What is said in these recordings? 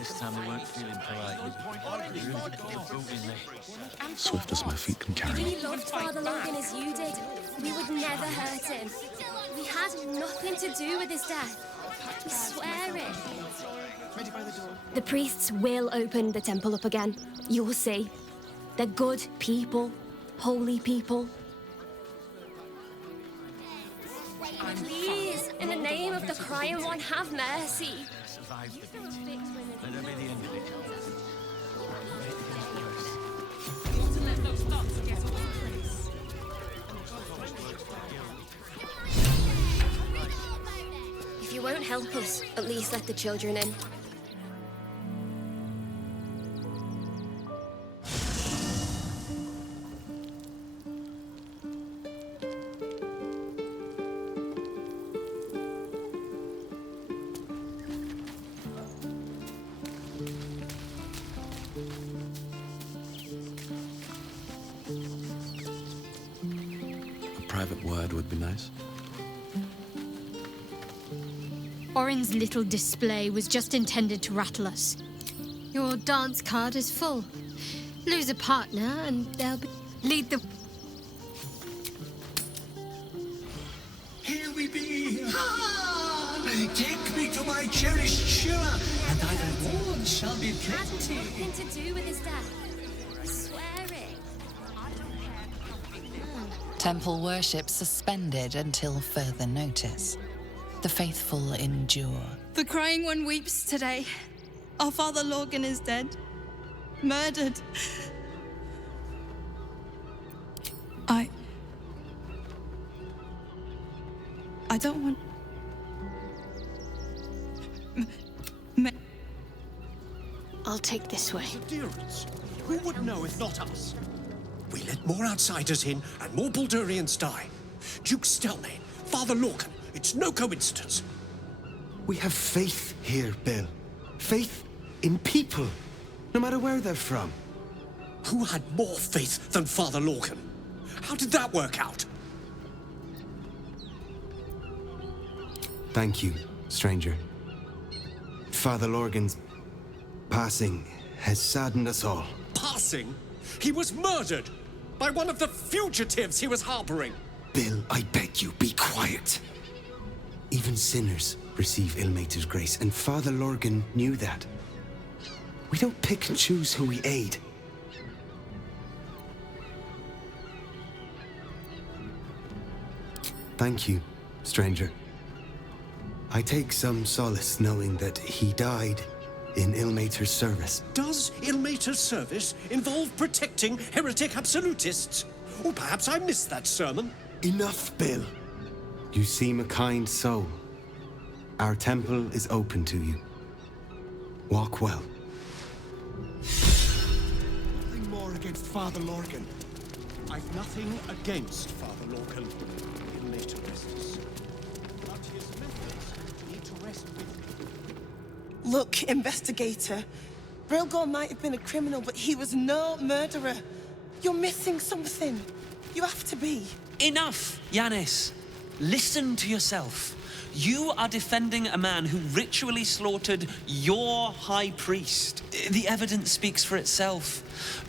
This time they weren't feeling polite. They really put the boot in there. Swift as my feet can carry me. We loved Father Logan as you did. We would never hurt him. We had nothing to do with his death. We swear it. The priests will open the temple up again. You'll see. They're good people. Holy people. Please, in the name of the crying one, have mercy. Let her be the end of it. If you won't help us, at least let the children in. A private word would be nice. Orin's little display was just intended to rattle us. Your dance card is full. Lose a partner and they'll lead the... Here we be! Ah! Take me to my cherished Shira, and thy reward shall be plenty. Nothing to do with his death. I swear it. Temple worship suspended until further notice. The faithful endure. The crying one weeps today. Our Father Logan is dead. Murdered. I don't want... I'll take this way. Dearest, who would know if not us? We let more outsiders in and more Baldurians die. Duke Stelmane, Father Lorcan, it's no coincidence. We have faith here, Bill. Faith in people, no matter where they're from. Who had more faith than Father Lorcan? How did that work out? Thank you, stranger. Father Lorgan's passing has saddened us all. Passing? He was murdered by one of the fugitives he was harboring. Bill, I beg you, be quiet. Even sinners receive Ilmater's grace, and Father Lorgan knew that. We don't pick and choose who we aid. Thank you, stranger. I take some solace knowing that he died in Ilmater's service. Does Ilmater's service involve protecting heretic absolutists? Or perhaps I missed that sermon. Enough, Bill. You seem a kind soul. Our temple is open to you. Walk well. Nothing more against Father Lorcan. I've nothing against Father Lorcan. Ilmater rests. But his methods need to rest with him. Look, investigator. Brilgor might have been a criminal, but he was no murderer. You're missing something. You have to be. Enough, Yanis. Listen to yourself. You are defending a man who ritually slaughtered your high priest. The evidence speaks for itself.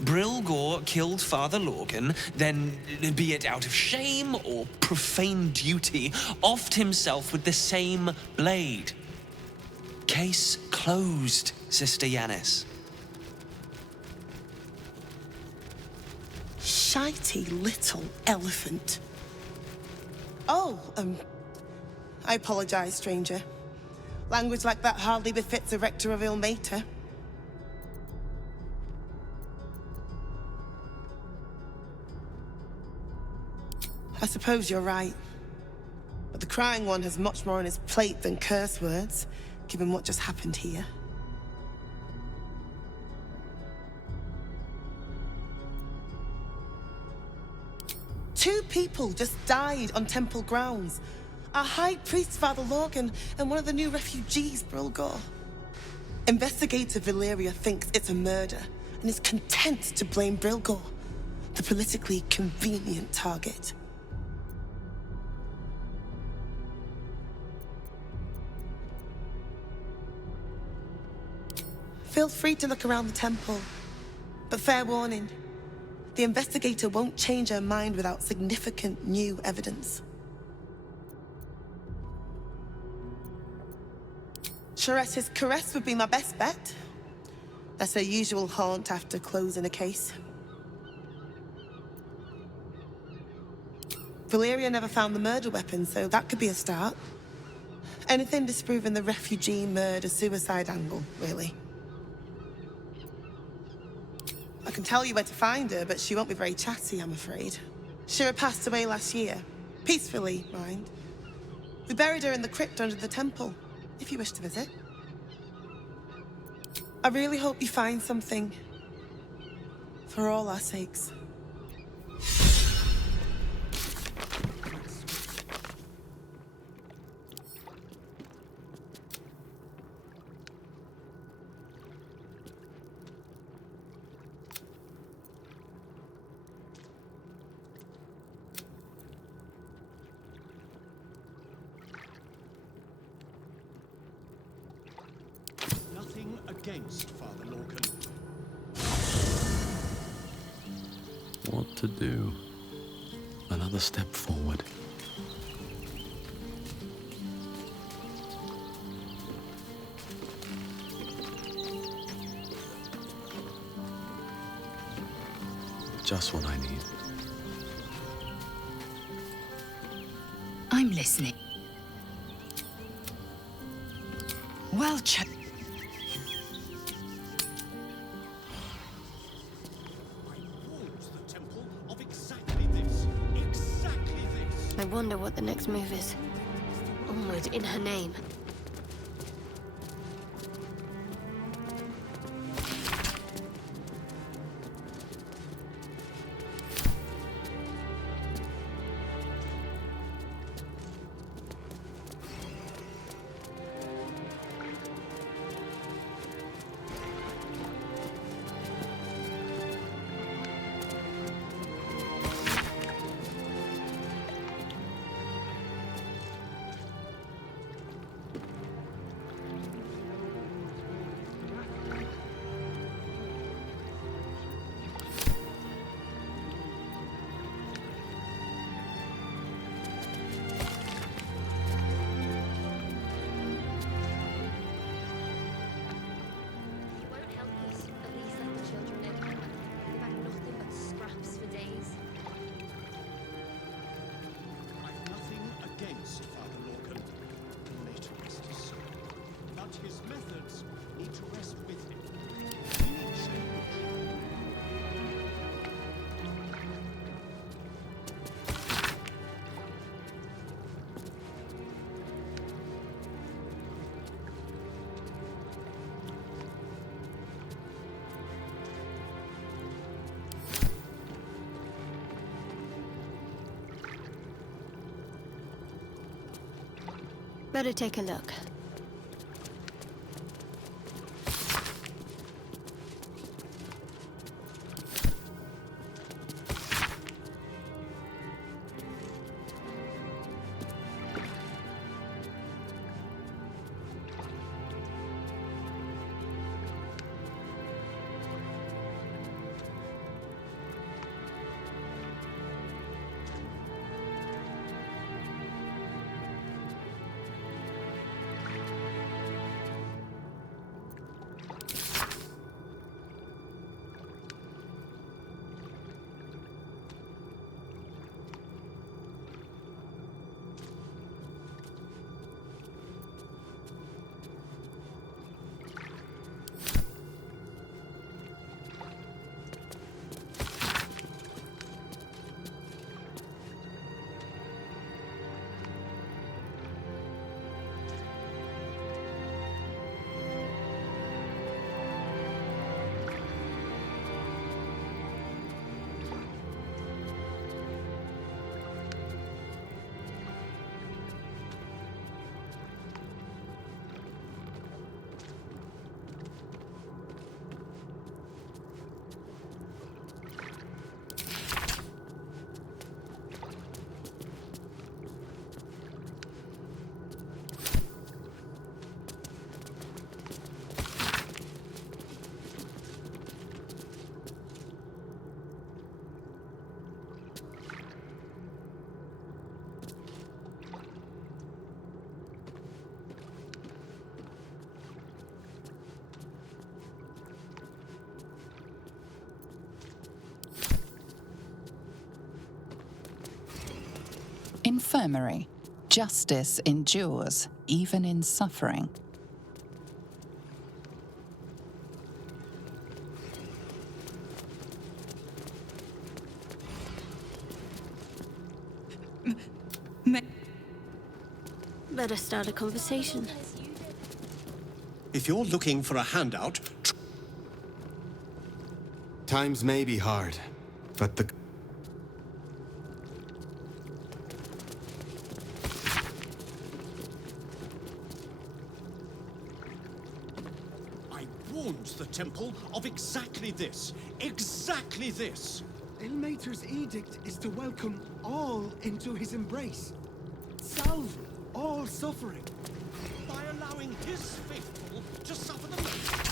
Brilgor killed Father Lorgan, then, be it out of shame or profane duty, offed himself with the same blade. Case closed, Sister Yanis. Shitey little elephant. Oh, I apologize, stranger. Language like that hardly befits a rector of Ilmater. I suppose you're right. But the crying one has much more on his plate than curse words, given what just happened here. Two people just died on temple grounds. Our High Priest, Father Lorgan, and one of the new refugees, Brilgor. Investigator Valeria thinks it's a murder and is content to blame Brilgor, the politically convenient target. Feel free to look around the temple. But fair warning, the investigator won't change her mind without significant new evidence. Charessa's caress would be my best bet. That's her usual haunt after closing a case. Valeria never found the murder weapon, so that could be a start. Anything disproving the refugee murder-suicide angle, really. I can tell you where to find her, but she won't be very chatty, I'm afraid. Shira passed away last year. Peacefully, mind. We buried her in the crypt under the temple, if you wish to visit. I really hope you find something. For all our sakes. Nothing against Father Lorcan. What to do? Another step forward. Just what I need. I'm listening. Well, I wonder what the next move is. Onward in her name. Against Father Lorcan, and may to rest his soul. But his methods need to rest with him. He will change. Better take a look. Infirmary. Justice endures, even in suffering. Better start a conversation. If you're looking for a handout, Times may be hard, but the... I warned the temple of exactly this. Exactly this. Ilmater's edict is to welcome all into his embrace. Salve all suffering. By allowing his faithful to suffer the most.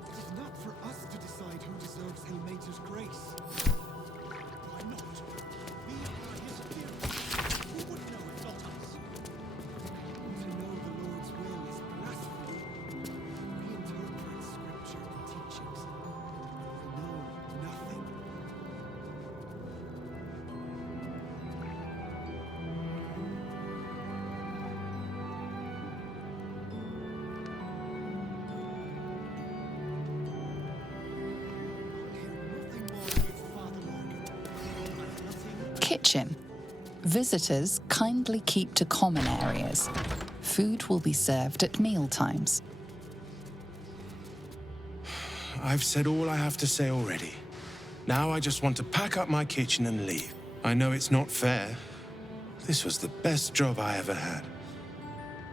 It is not for us to decide who deserves Ilmater's grace. Why not? We are his heroes. Who would know if not us? To know the Lord's will is blasphemy. We interpret scripture and teachings. We know nothing. Kitchen. Visitors kindly keep to common areas. Food will be served at mealtimes. I've said all I have to say already. Now I just want to pack up my kitchen and leave. I know it's not fair. This was the best job I ever had.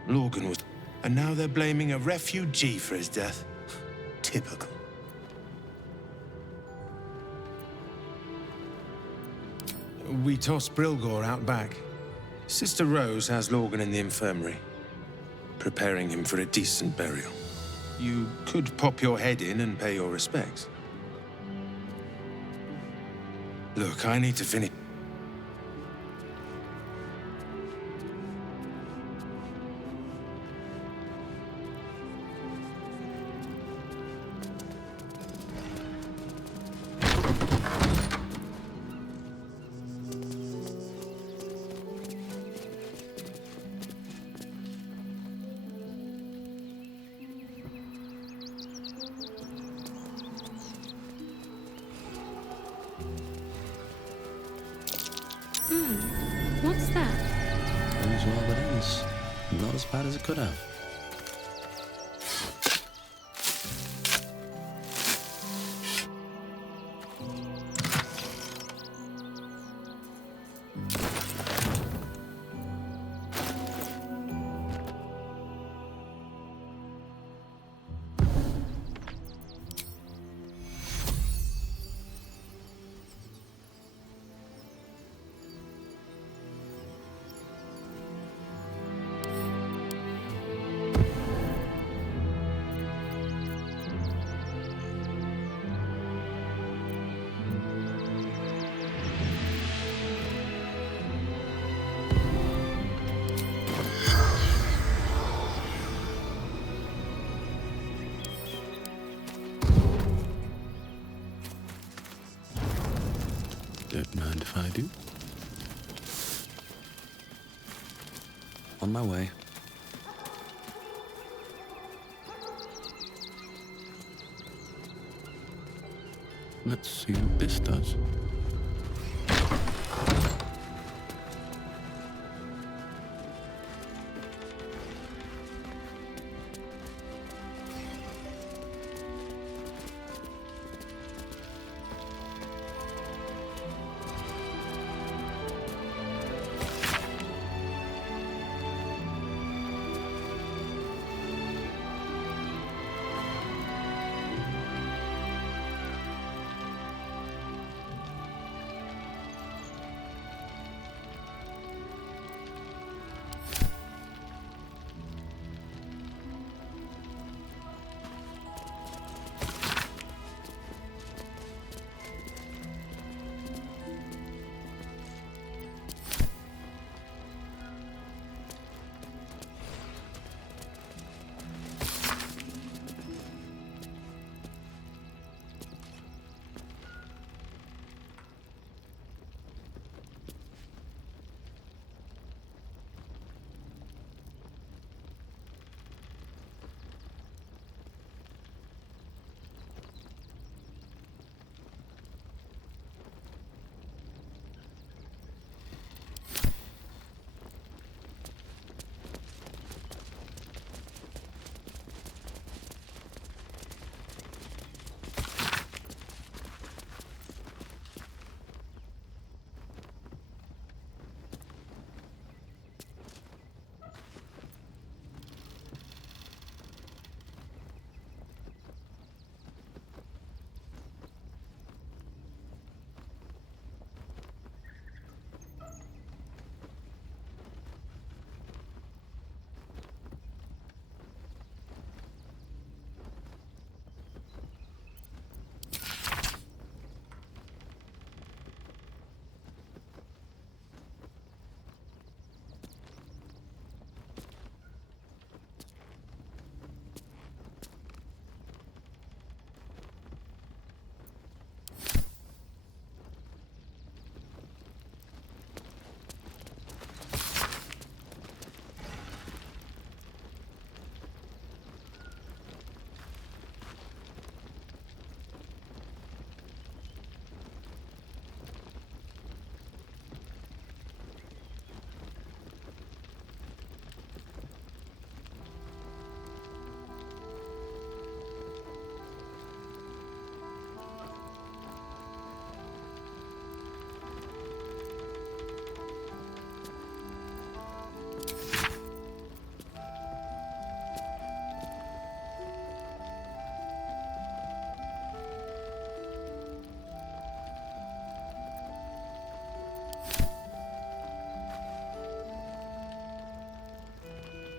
Lorgan was... And now they're blaming a refugee for his death. Typical. We tossed Brilgor out back. Sister Rose has Lorgan in the infirmary, preparing him for a decent burial. You could pop your head in and pay your respects. Look, I need to finish. What's that? Ends well, but ends not as bad as it could have. Don't mind if I do. On my way. Let's see what this does.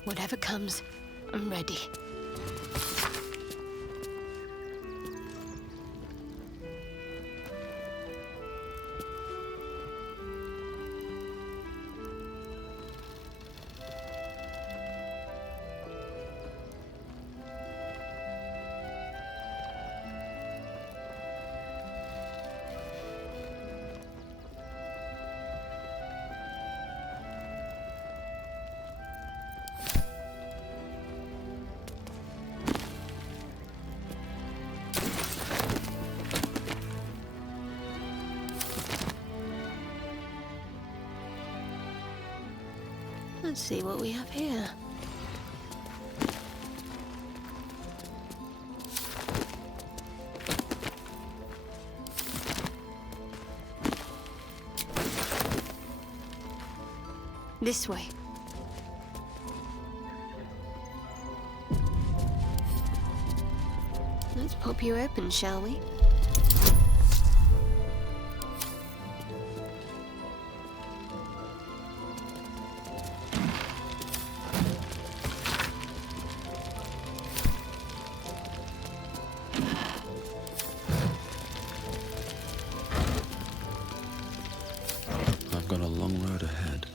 Whatever comes, I'm ready. Let's see what we have here. This way. Let's pop you open, shall we? I've got a long road ahead.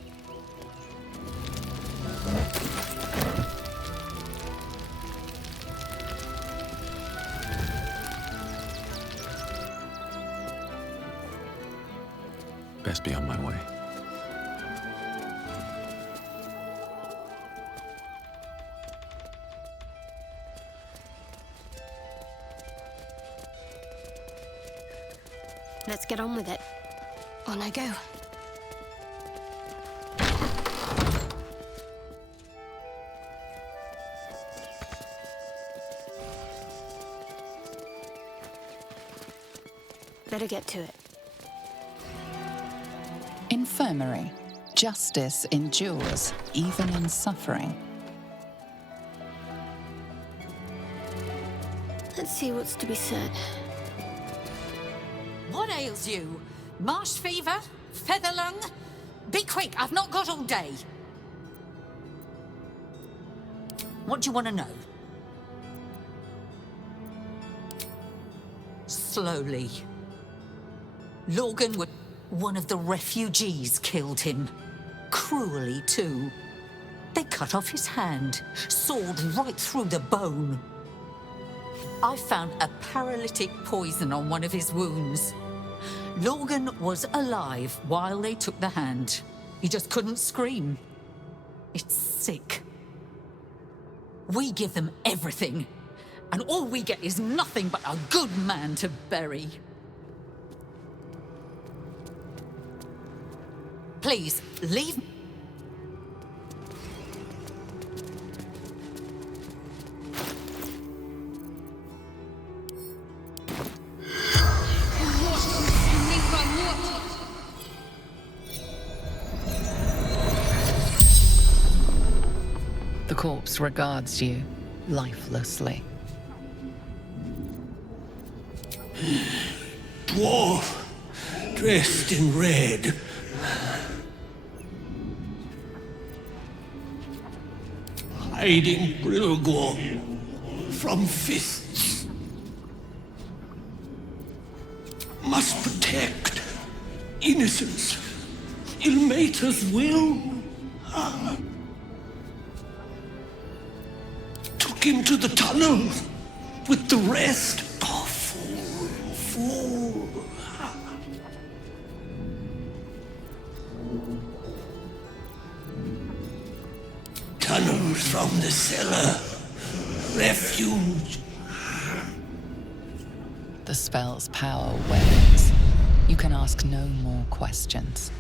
Best be on my way. Let's get on with it. On I go. Better get to it. Infirmary. Justice endures, even in suffering. Let's see what's to be said. What ails you? Marsh fever? Feather lung? Be quick, I've not got all day. What do you want to know? Slowly. Lorgan, one of the refugees, killed him. Cruelly, too. They cut off his hand, sawed right through the bone. I found a paralytic poison on one of his wounds. Lorgan was alive while they took the hand. He just couldn't scream. It's sick. We give them everything, and all we get is nothing but a good man to bury. Please, leave. The corpse regards you lifelessly. Dwarf, dressed in red. Hiding Brilgor from fists. Must protect innocence. Ilmater's will. Took him to the tunnel with the rest. Oh, fool. Tunnel from the cellar. Refuge. The spell's power wanes. You can ask no more questions.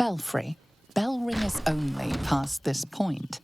Belfry. Bell ringers only past this point.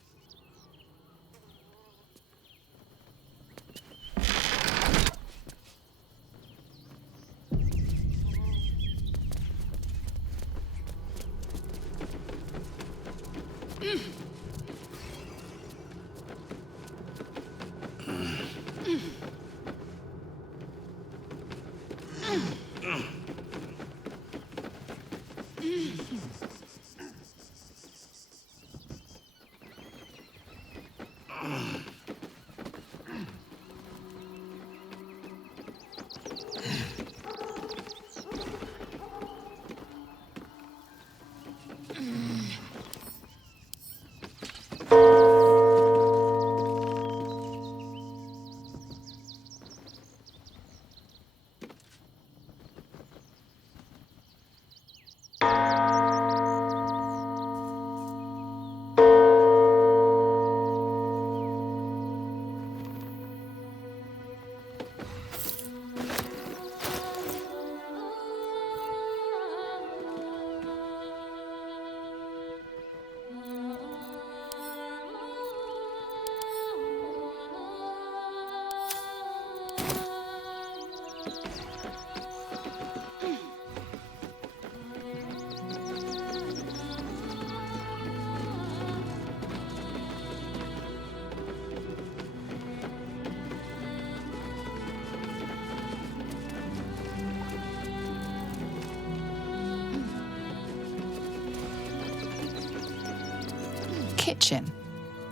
Kitchen.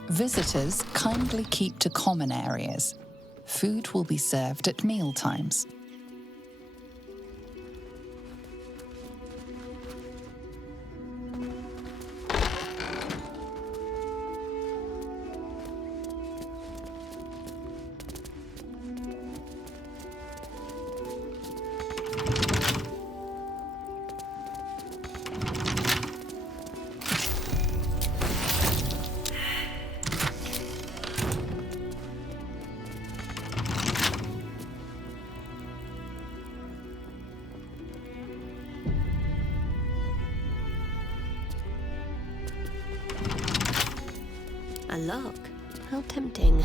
Visitors kindly keep to common areas. Food will be served at mealtimes. A lock? How tempting.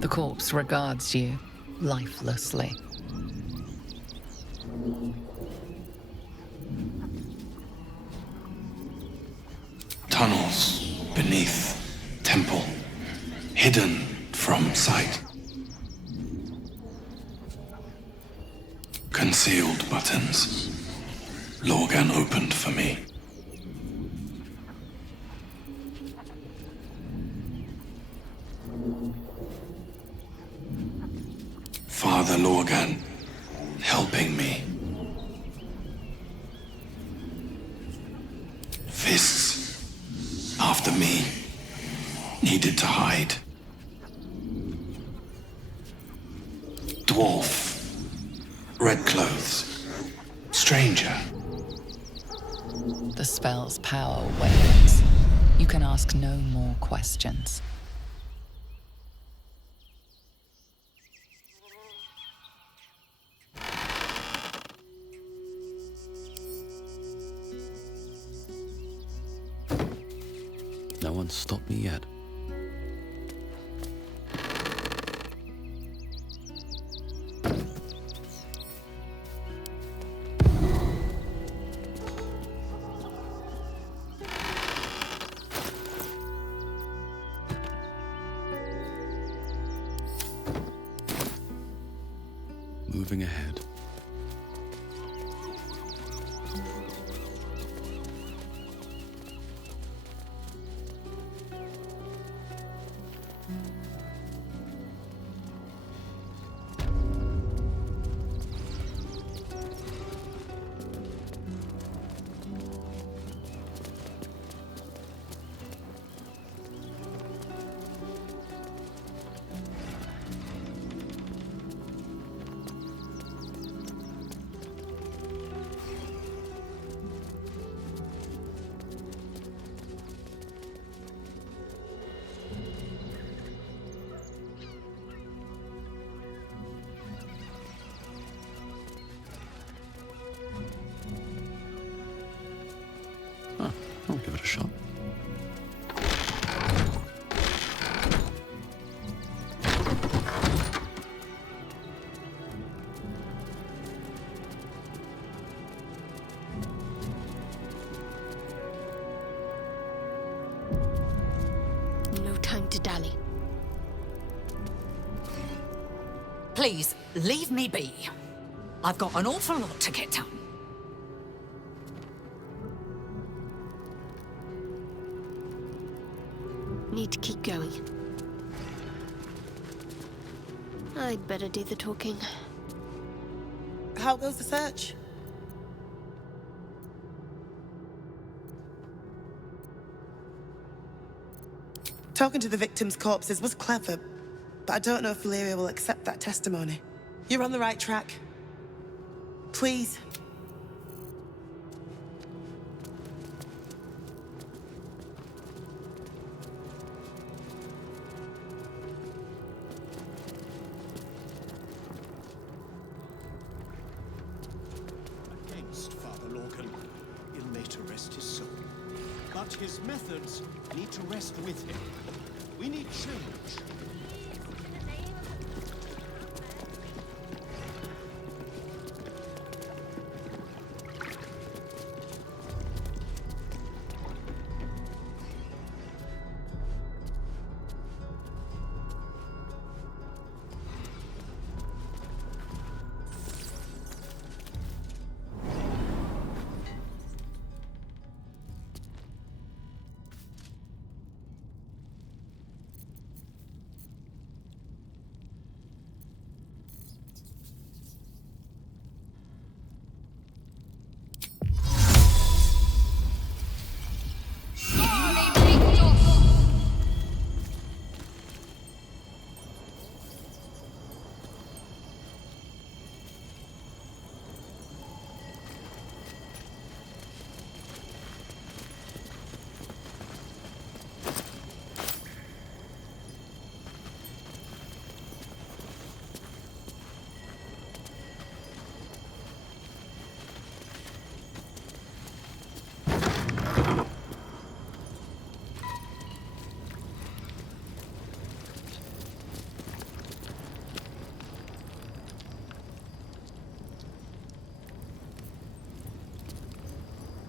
The corpse regards you lifelessly. Tunnels beneath temple, hidden from sight. Concealed buttons. Lorgan opened for me. Father Lorgan helping me. after me needed to hide. Dwarf, red clothes, stranger. The spell's power wanes. You can ask no more questions. No one's stopped me yet. Moving ahead. I'll give it a shot. No time to dally. Please, leave me be. I've got an awful lot to get done. Need to keep going. I'd better do the talking. How goes the search? Talking to the victims' corpses was clever, but I don't know if Valyria will accept that testimony. You're on the right track. Please. Against Father Lorcan, he'll later rest his soul. But his methods need to rest with him. We need change.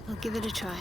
I'll give it a try.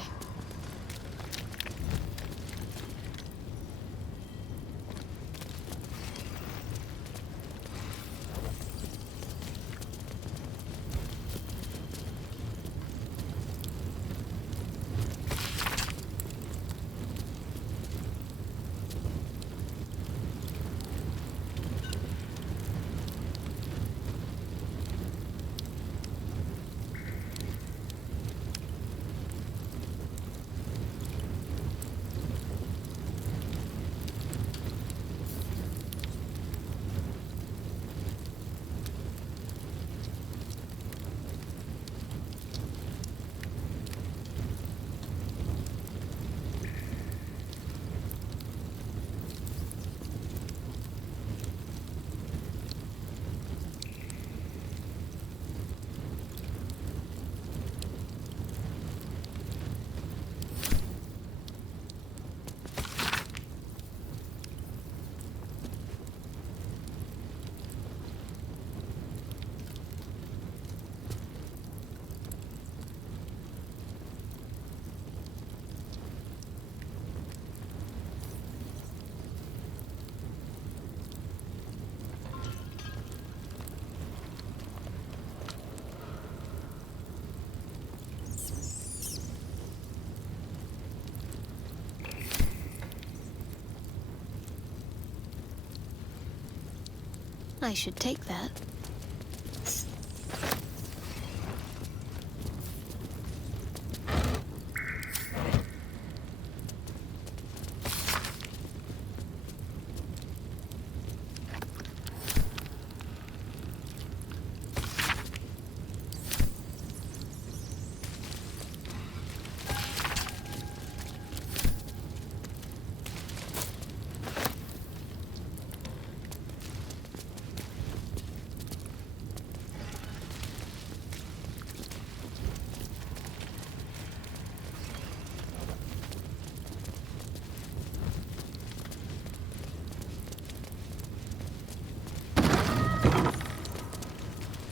I should take that.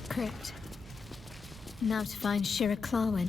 Crypt. Now to find Shira Clarwin.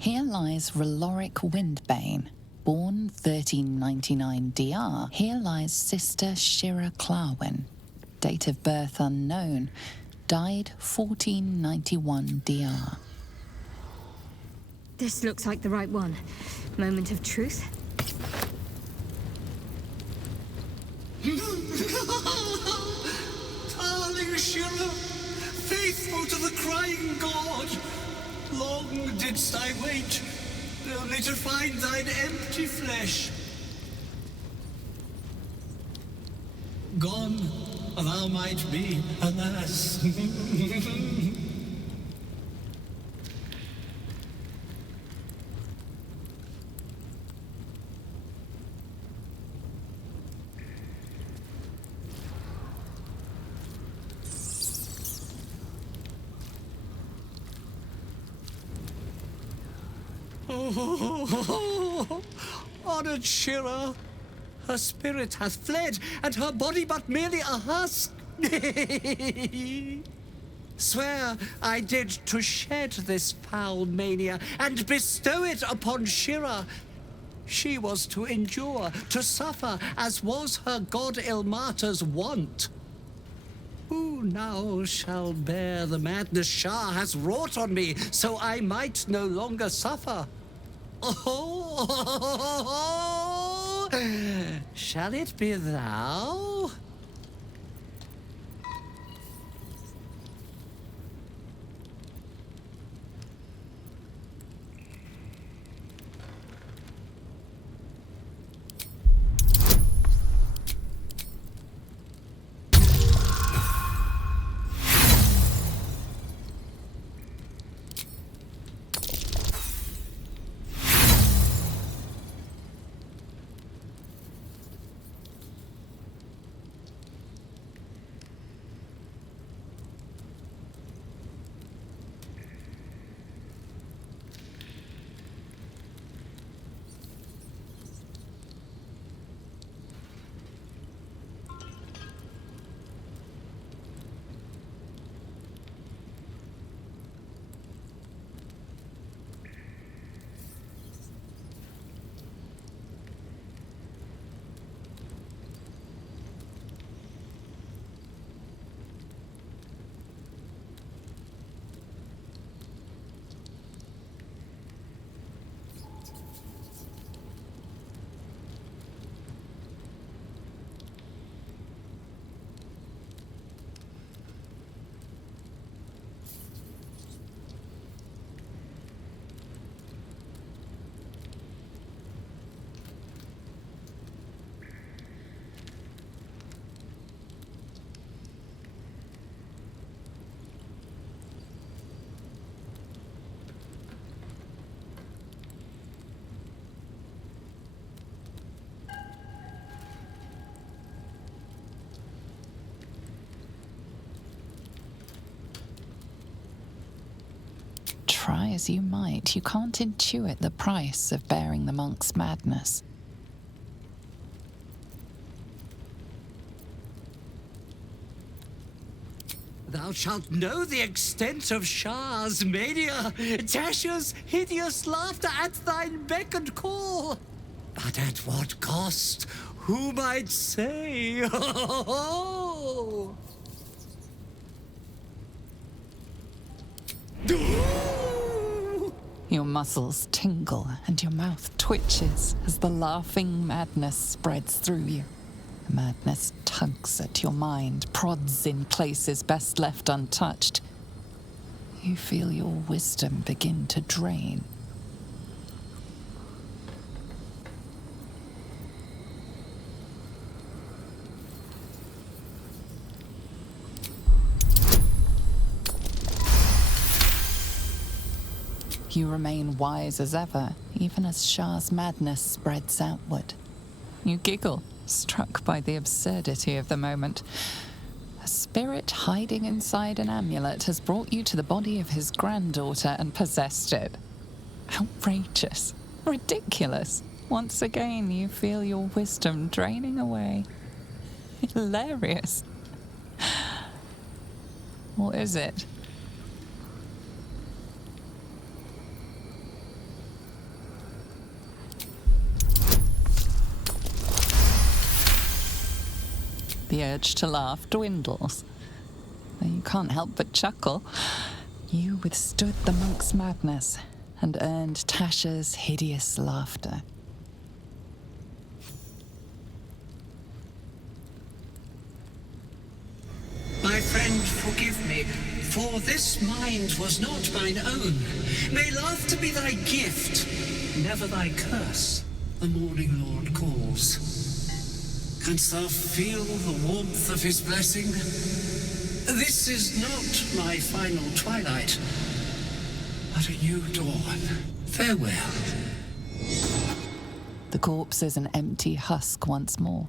Here lies Raloric Windbane, born 1399 DR. Here lies Sister Shira Clarwin, date of birth unknown, died 1491 DR. This looks like the right one. Moment of truth. Darling Shira, faithful to the crying god, long didst I wait, only to find thine empty flesh. Gone thou might be, alas. Oh, honored Shira, her spirit hath fled, and her body but merely a husk. Swear I did to shed this foul mania and bestow it upon Shira. She was to endure, to suffer, as was her god Ilmater's wont. Who now shall bear the madness Shah has wrought on me, so I might no longer suffer? Oh, shall it be thou? Try as you might, you can't intuit the price of bearing the monk's madness. thou shalt know the extent of Shah's mania, Tasha's hideous laughter at thine beck and call. But at what cost? Who might say? Your muscles tingle and your mouth twitches as the laughing madness spreads through you. The madness tugs at your mind, prods in places best left untouched. You feel your wisdom begin to drain. You remain wise as ever, even as Shah's madness spreads outward. You giggle, struck by the absurdity of the moment. A spirit hiding inside an amulet has brought you to the body of his granddaughter and possessed it. Outrageous. Ridiculous. Once again, you feel your wisdom draining away. Hilarious. Or is it? The urge to laugh dwindles. Though you can't help but chuckle. You withstood the monk's madness and earned Tasha's hideous laughter. My friend, forgive me, for this mind was not mine own. May laughter be thy gift, never thy curse. The morning Lord calls. Canst thou feel the warmth of his blessing? This is not my final twilight, but a new dawn. Farewell. The corpse is an empty husk once more.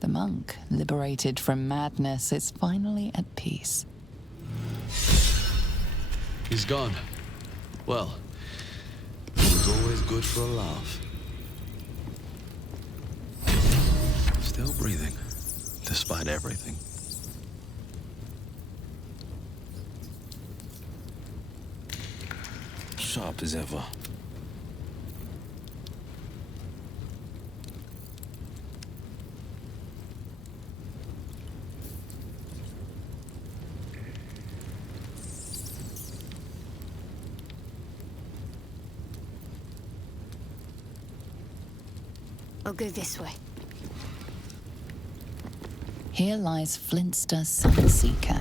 The monk, liberated from madness, is finally at peace. He's gone. Well, it was always good for a laugh. Still breathing, despite everything. Sharp as ever. I'll go this way. Here lies Flintster Sunseeker,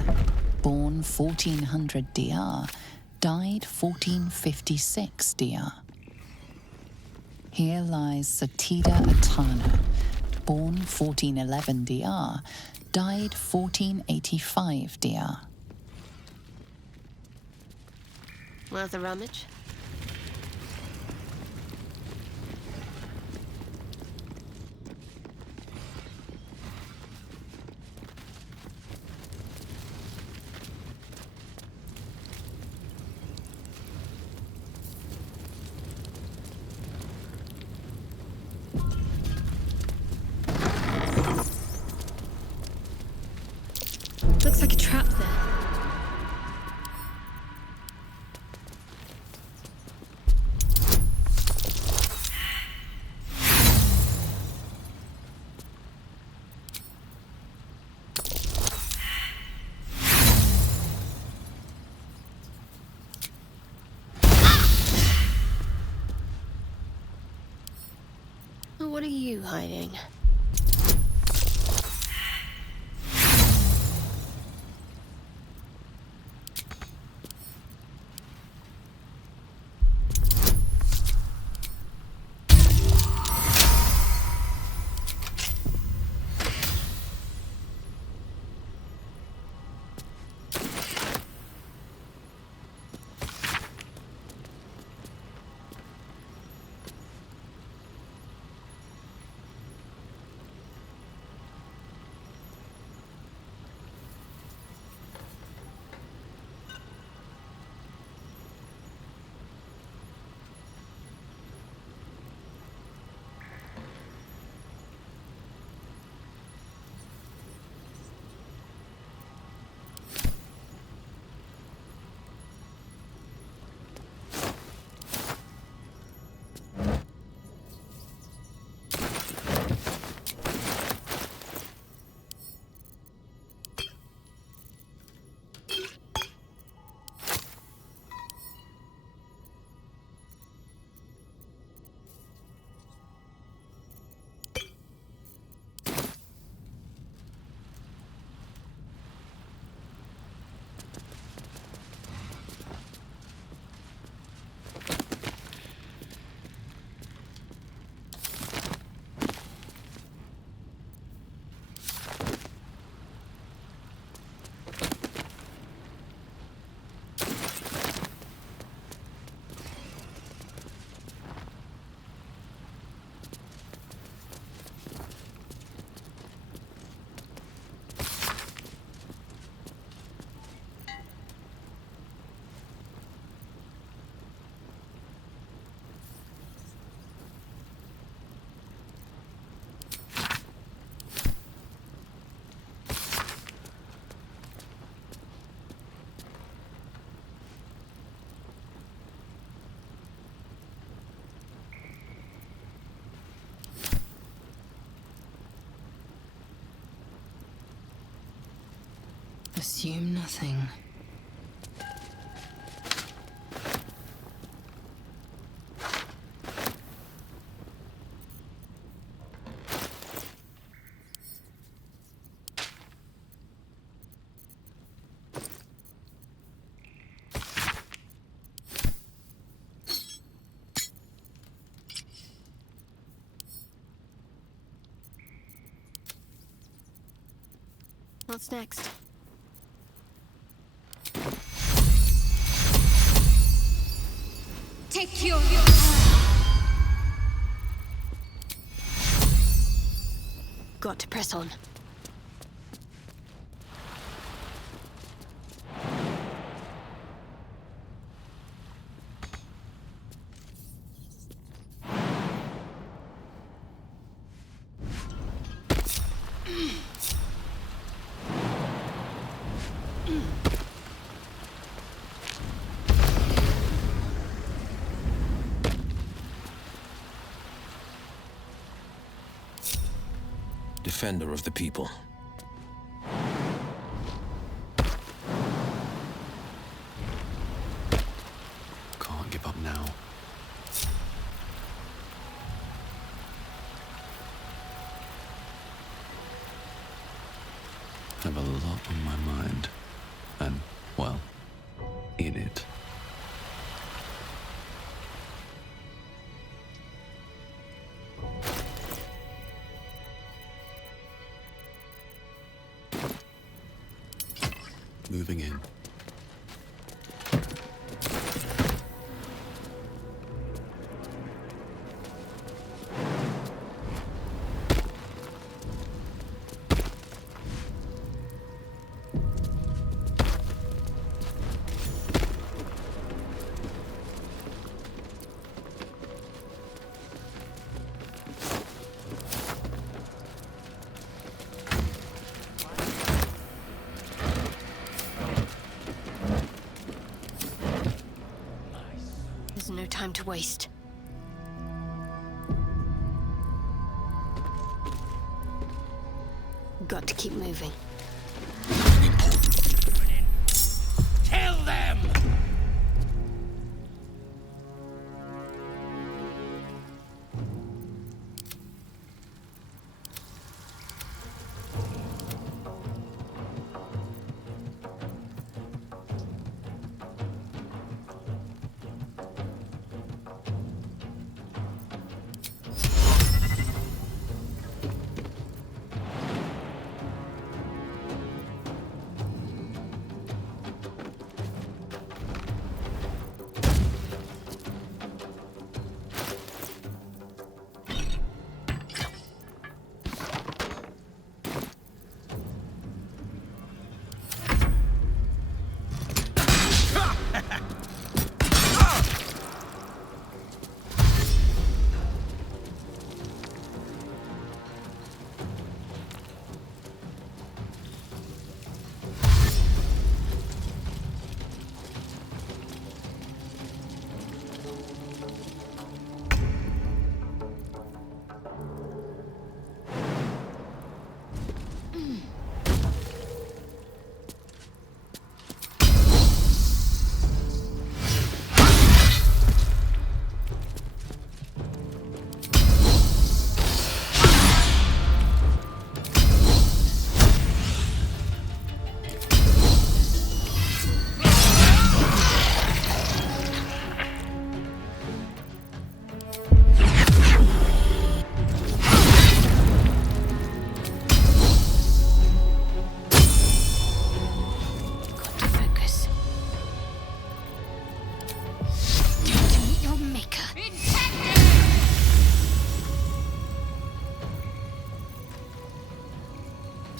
born 1400 DR, died 1456 DR. Here lies Satida Atana, born 1411 DR, died 1485 DR. Worth a rummage? Looks like a trap there. Oh, what are you hiding? assume nothing. What's next? Take your... Got to press on. Defender of the people. Can't give up now. Have a lot on my mind. And, well, in it. Moving in. There's no time to waste. Got to keep moving. Kill them!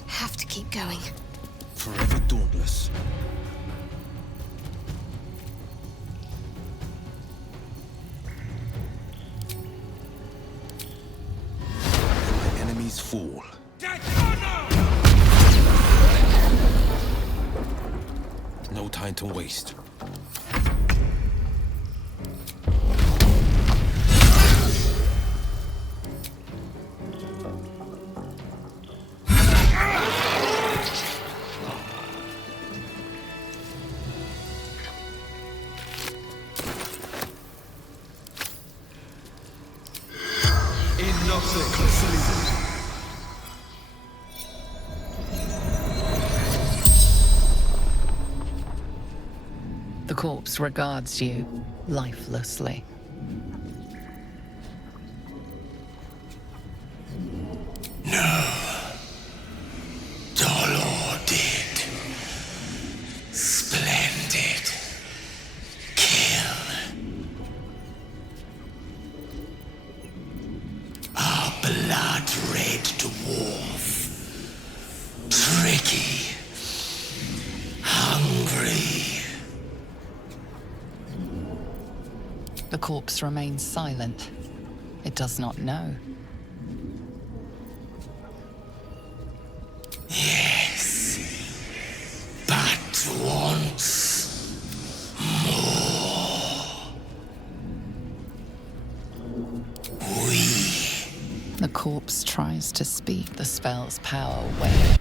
Have to keep going. Forever dauntless. My enemies fall. No time to waste. The corpse regards you lifelessly. Dolor did. Splendid. Kill. Our blood-red dwarf. Tricky. Hungry. The corpse remains silent. It does not know. Yes. But once more. The corpse tries to speak the spell's power away.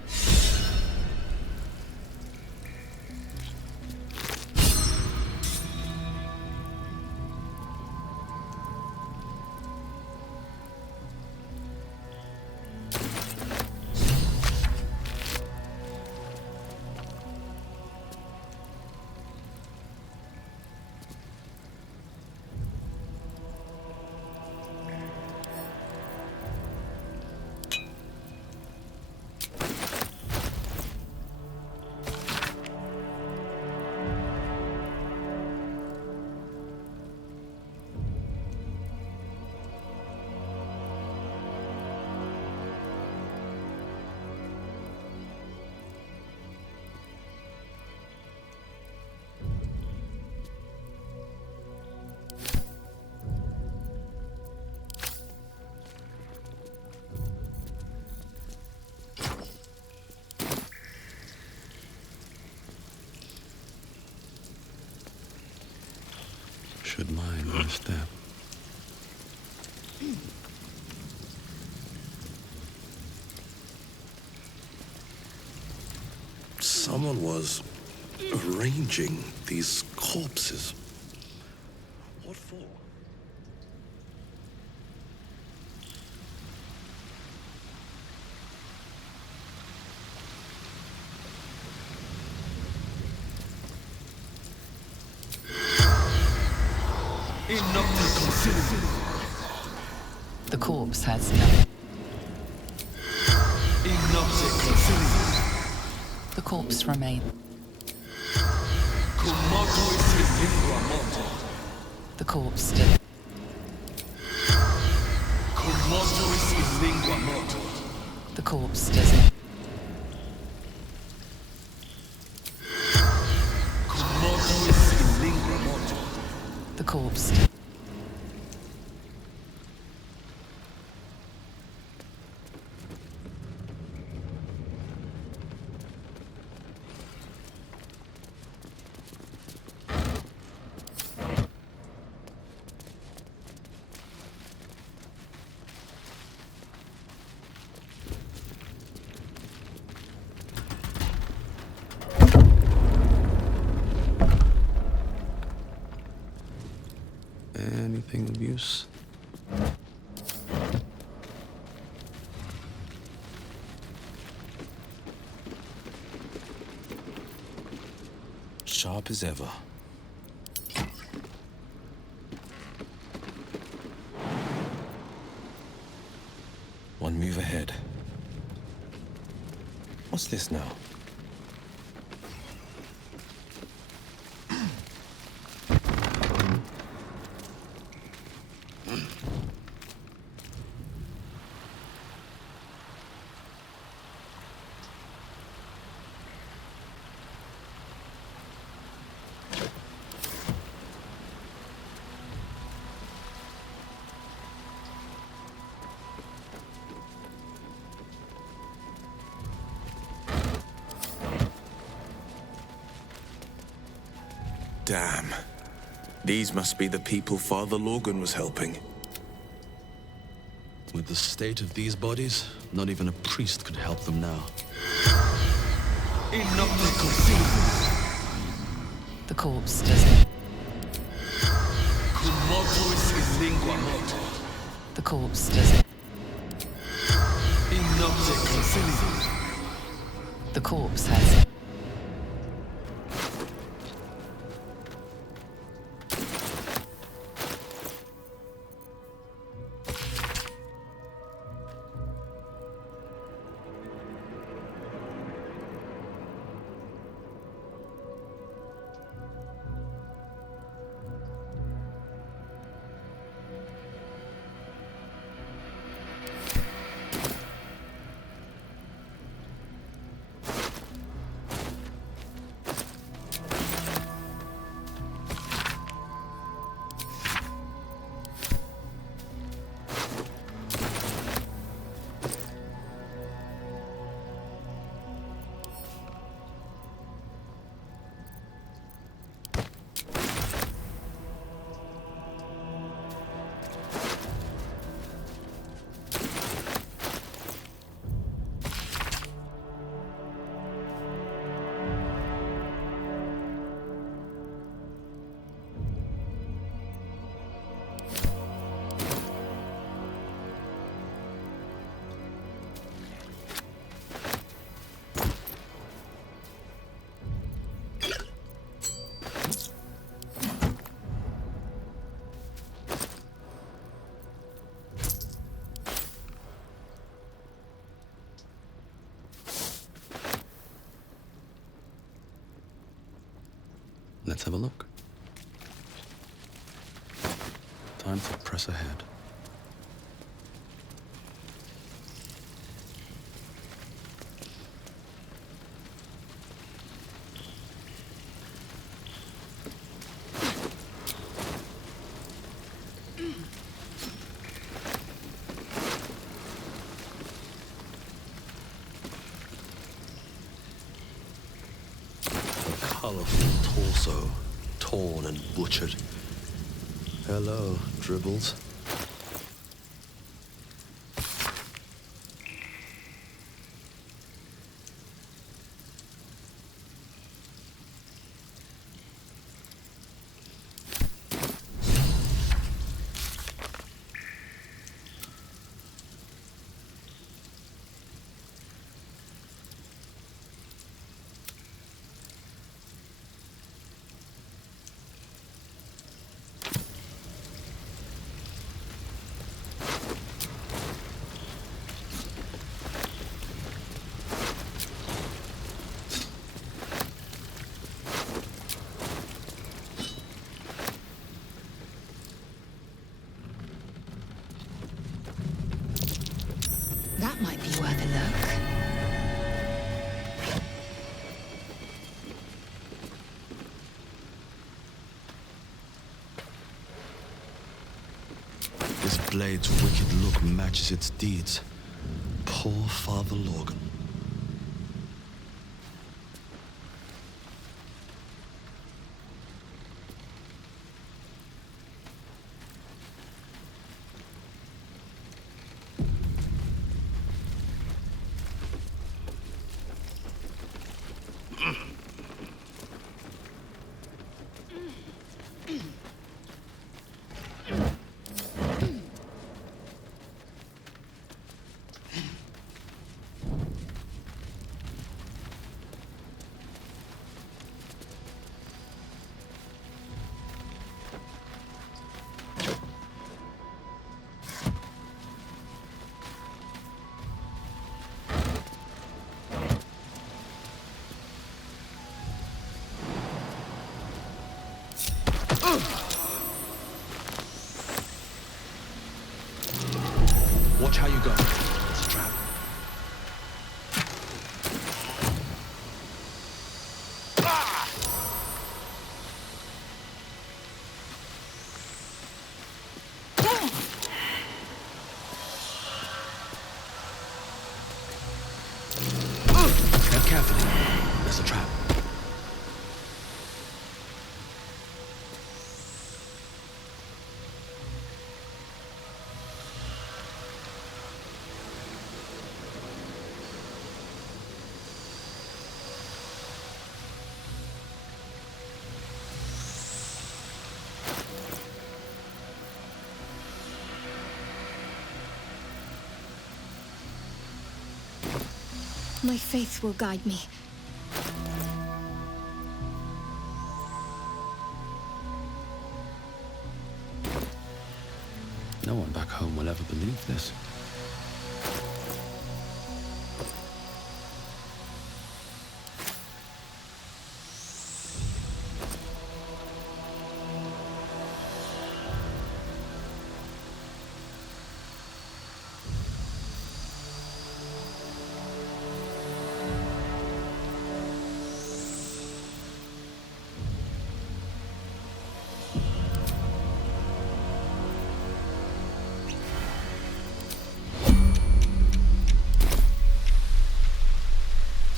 Should mind my step. Someone was arranging these corpses. What for? Enough to consume. The corpse has none. Enough to consume. The corpse remains. The corpse still. The corpse doesn't. The corpse. Anything of use? Sharp as ever. One move ahead. What's this now? Damn. These must be the people Father Lorgan was helping. With the state of these bodies, not even a priest could help them now. The corpse doesn't. The corpse doesn't. The corpse has... Let's have a look. Time to press ahead. Colourful torso, torn and butchered. Hello, Dribbles. That might be worth a look. This blade's wicked look matches its deeds. Poor Father Lorgan. Watch how you go. It's a trap. Tread carefully. There's a trap. My faith will guide me. No one back home will ever believe this.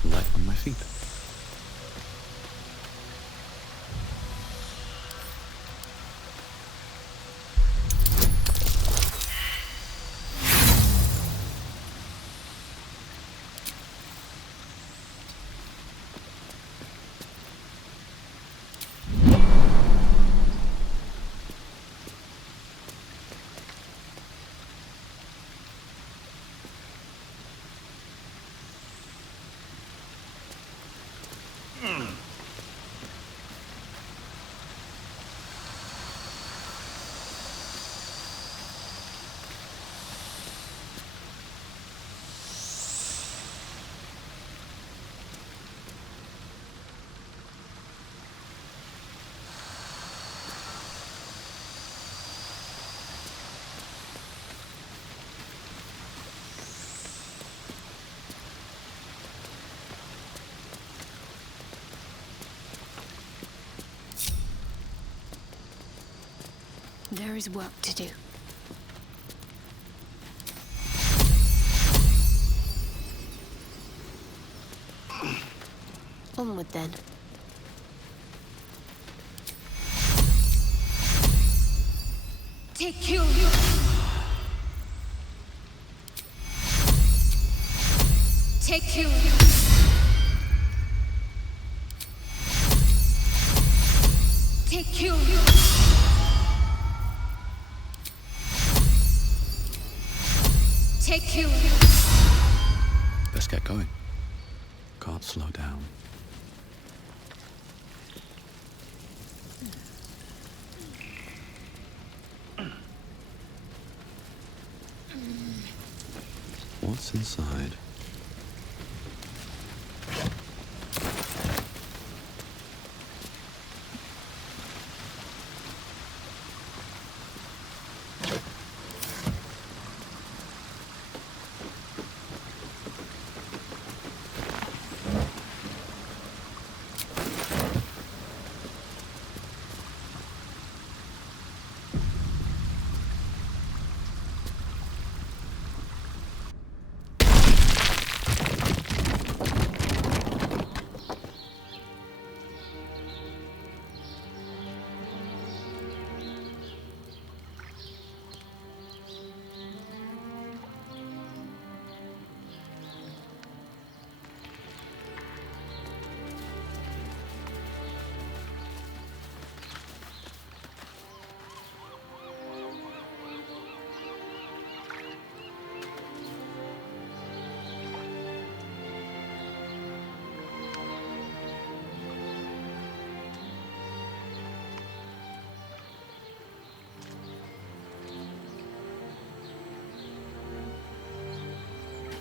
Light on my feet. There is work to do. Onward then. Take you. Take you. Take you. Take you. Let's get going. Can't slow down. What's inside?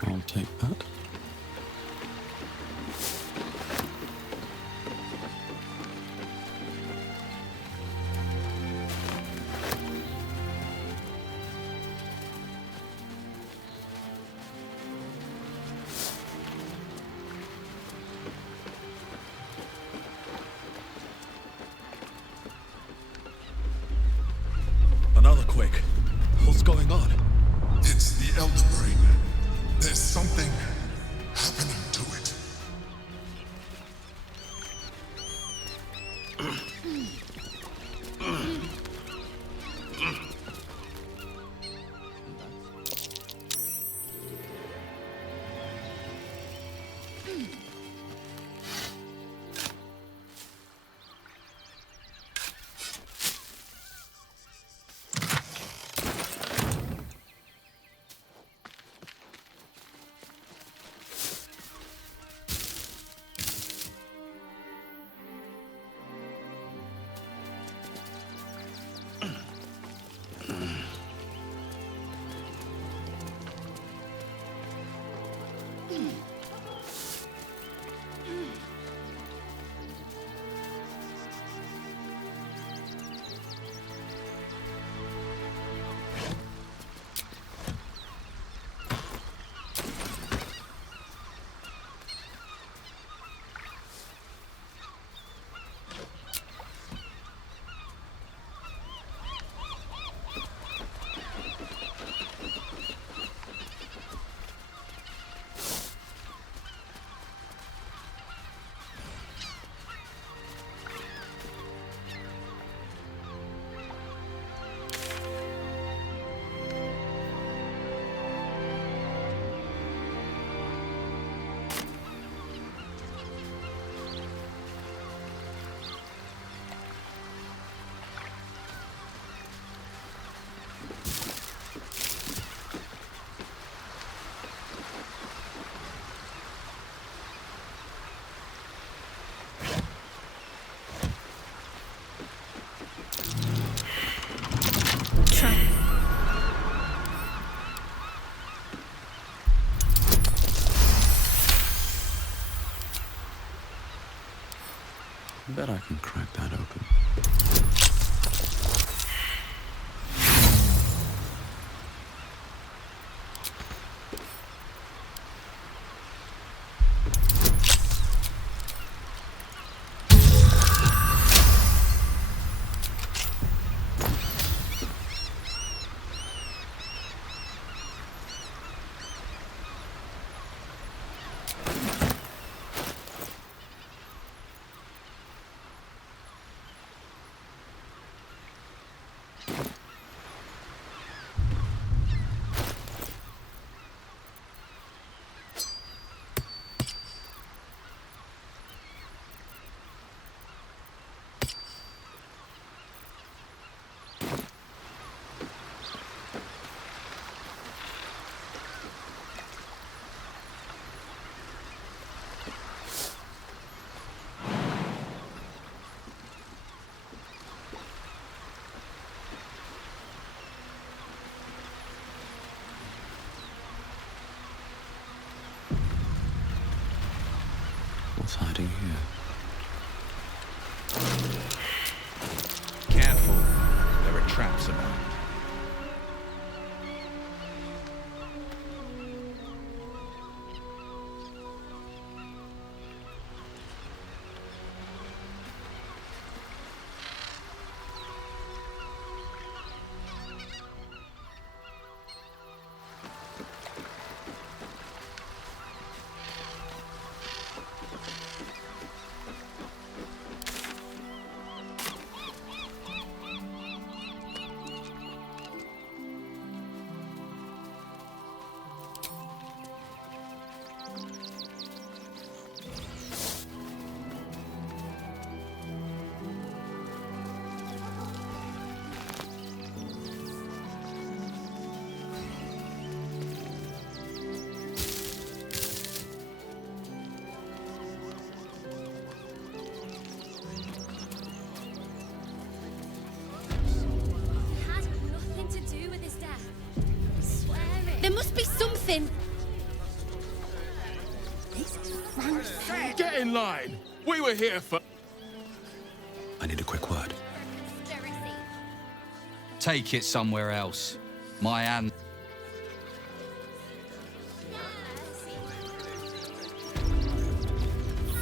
I'll take that. Another quake. What's going on? It's the Elder Brain. There's something happening to it. bet I can crack that open. What's hiding here? Careful. There are traps about. There must be something. Get in line! We were here for... I need a quick word. Take it somewhere else. My hand.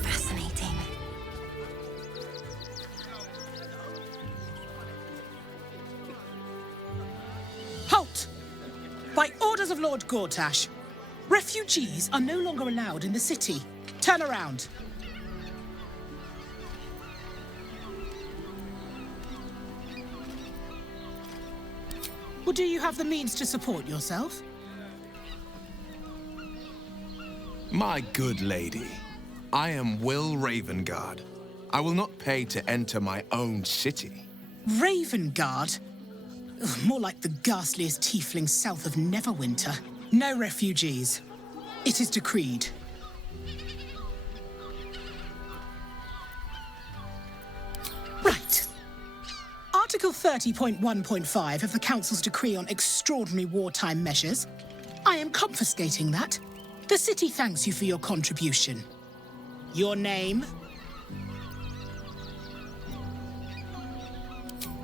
Fascinating. Halt! By orders of Lord Gortash, refugees are no longer allowed in the city. Turn around. Or do you have the means to support yourself? My good lady, I am Will Ravengard. I will not pay to enter my own city. Ravengard? Ugh, more like the ghastliest tiefling south of Neverwinter. No refugees. It is decreed. Right. Article 30.1.5 of the Council's decree on extraordinary wartime measures. I am confiscating that. The city thanks you for your contribution. Your name?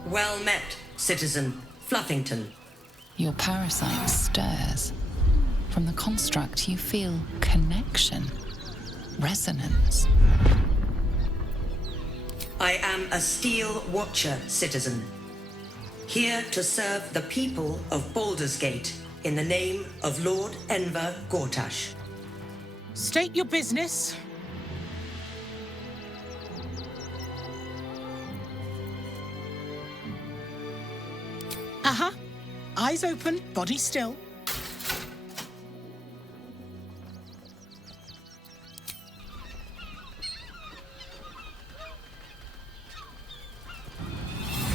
Well met, Citizen Fluffington. Your parasite stirs. From the construct, you feel connection, resonance. I am a Steel Watcher, Citizen. Here to serve the people of Baldur's Gate in the name of Lord Enver Gortash. State your business. Uh-huh. Eyes open, body still.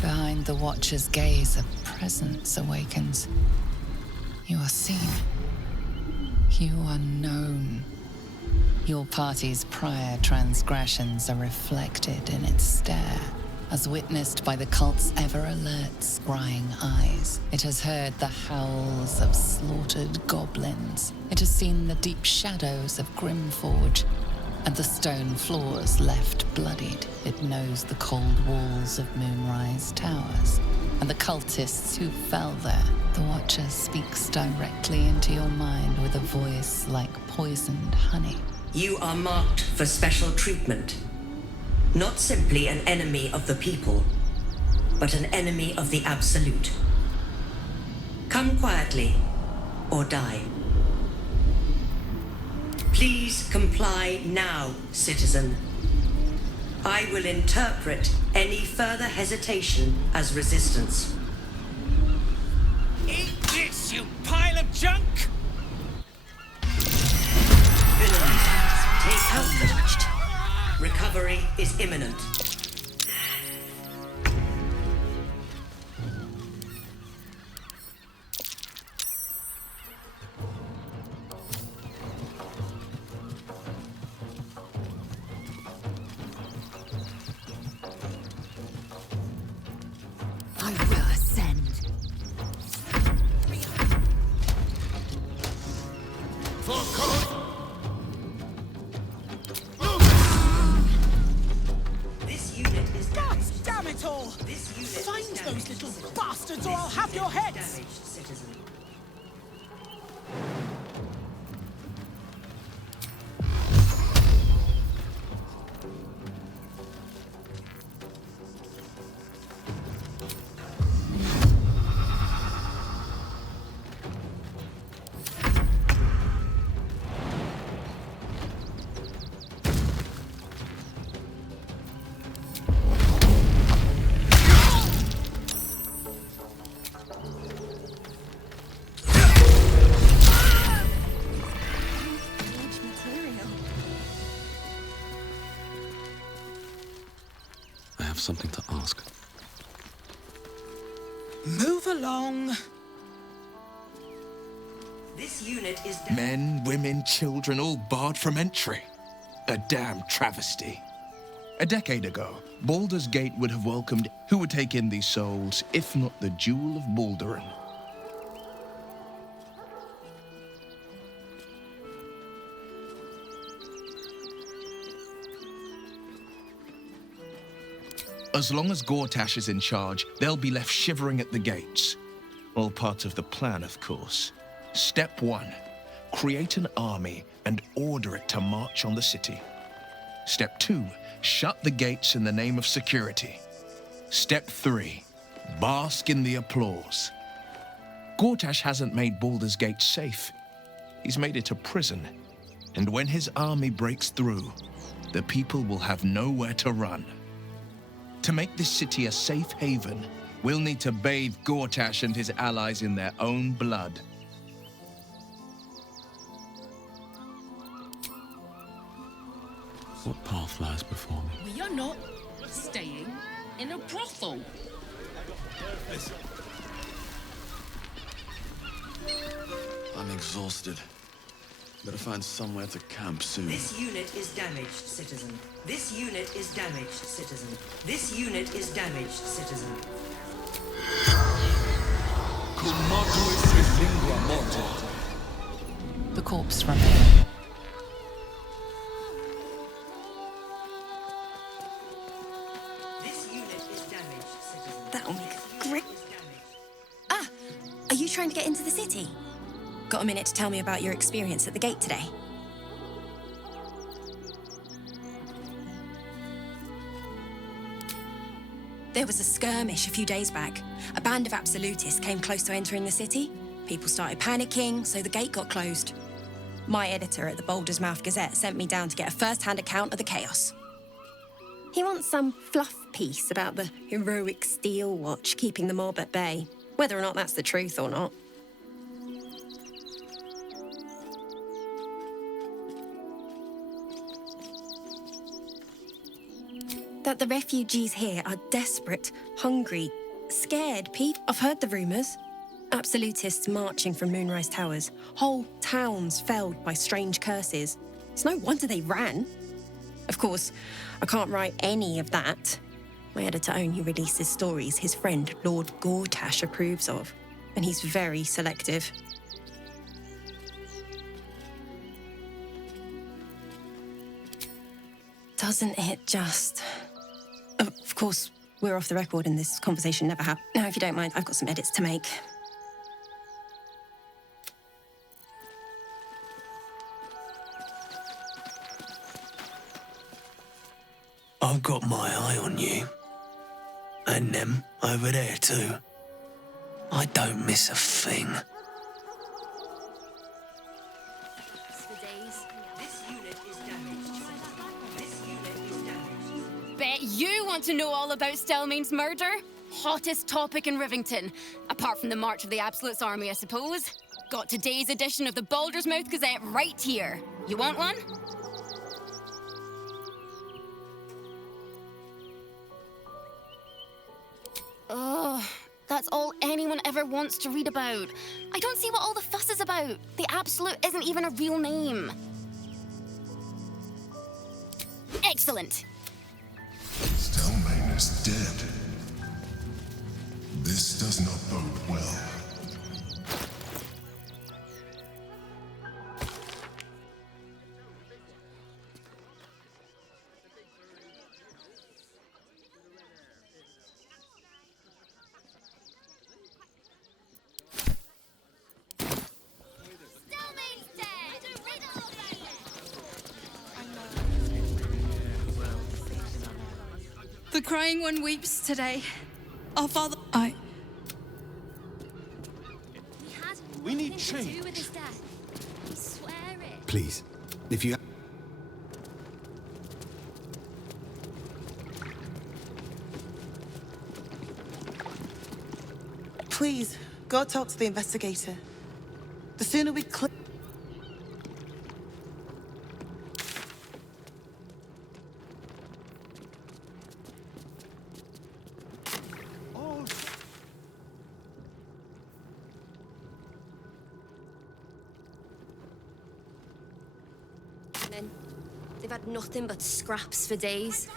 Behind the Watcher's gaze, a presence awakens. You are seen. You are known. Your party's prior transgressions are reflected in its stare, as witnessed by the cult's ever-alert, scrying eyes. It has heard the howls of slaughtered goblins. It has seen the deep shadows of Grimforge. And the stone floors left bloodied. It knows the cold walls of Moonrise Towers and the cultists who fell there. The Watcher speaks directly into your mind with a voice like poisoned honey. You are marked for special treatment. Not simply an enemy of the people, but an enemy of the Absolute. Come quietly, or die. Please comply now, citizen. I will interpret any further hesitation as resistance. Eat this, you pile of junk! Villains, take out the... Recovery is imminent. I will ascend. This unit is damaged. Damn it all! This unit Find is those damaged. little bastards or I'll have your heads! Damaged, citizen. I have something to ask. Move along. This unit is damaged. Men, women, children, all barred from entry. A damn travesty. A decade ago, Baldur's Gate would have welcomed who would take in these souls, if not the Jewel of Baldurin. As long as Gortash is in charge, they'll be left shivering at the gates. All part of the plan, of course. Step 1, create an army and order it to march on the city. Step 2, shut the gates in the name of security. Step 3, bask in the applause. Gortash hasn't made Baldur's Gate safe. He's made it a prison. And when his army breaks through, the people will have nowhere to run. To make this city a safe haven, we'll need to bathe Gortash and his allies in their own blood. What path lies before me? We are not staying in a brothel. I'm exhausted. Better find somewhere to camp soon. This unit is damaged, citizen. This unit is damaged, citizen. This unit is damaged, citizen. The corpse remains. This unit is damaged, citizen. That'll make a great... Ah! Are you trying to get into the city? Got a minute to tell me about your experience at the gate today? There was a skirmish a few days back. A band of absolutists came close to entering the city. People started panicking, so the gate got closed. My editor at the Baldur's Mouth Gazette sent me down to get a first-hand account of the chaos. He wants some fluff piece about the heroic Steel Watch keeping the mob at bay, whether or not that's the truth or not. That the refugees here are desperate, hungry, scared people. I've heard the rumours. Absolutists marching from Moonrise Towers. Whole towns felled by strange curses. It's no wonder they ran. Of course, I can't write any of that. My editor only releases stories his friend Lord Gortash approves of, and he's very selective. Doesn't it just? Of course, we're off the record and this conversation never happened. Now, if you don't mind, I've got some edits to make. I've got my eye on you. And them over there too. I don't miss a thing. Bet you want to know all about Stelmane's murder? Hottest topic in Rivington. Apart from the March of the Absolute's army, I suppose. Got today's edition of the Baldur's Mouth Gazette right here. You want one? Oh, that's all anyone ever wants to read about. I don't see what all the fuss is about. The Absolute isn't even a real name. Excellent. Stelmane is dead. This does not bode well. The crying one weeps today. Our father... We need change. Please, if you... Please, go talk to the investigator. The sooner we clear... They've had nothing but scraps for days.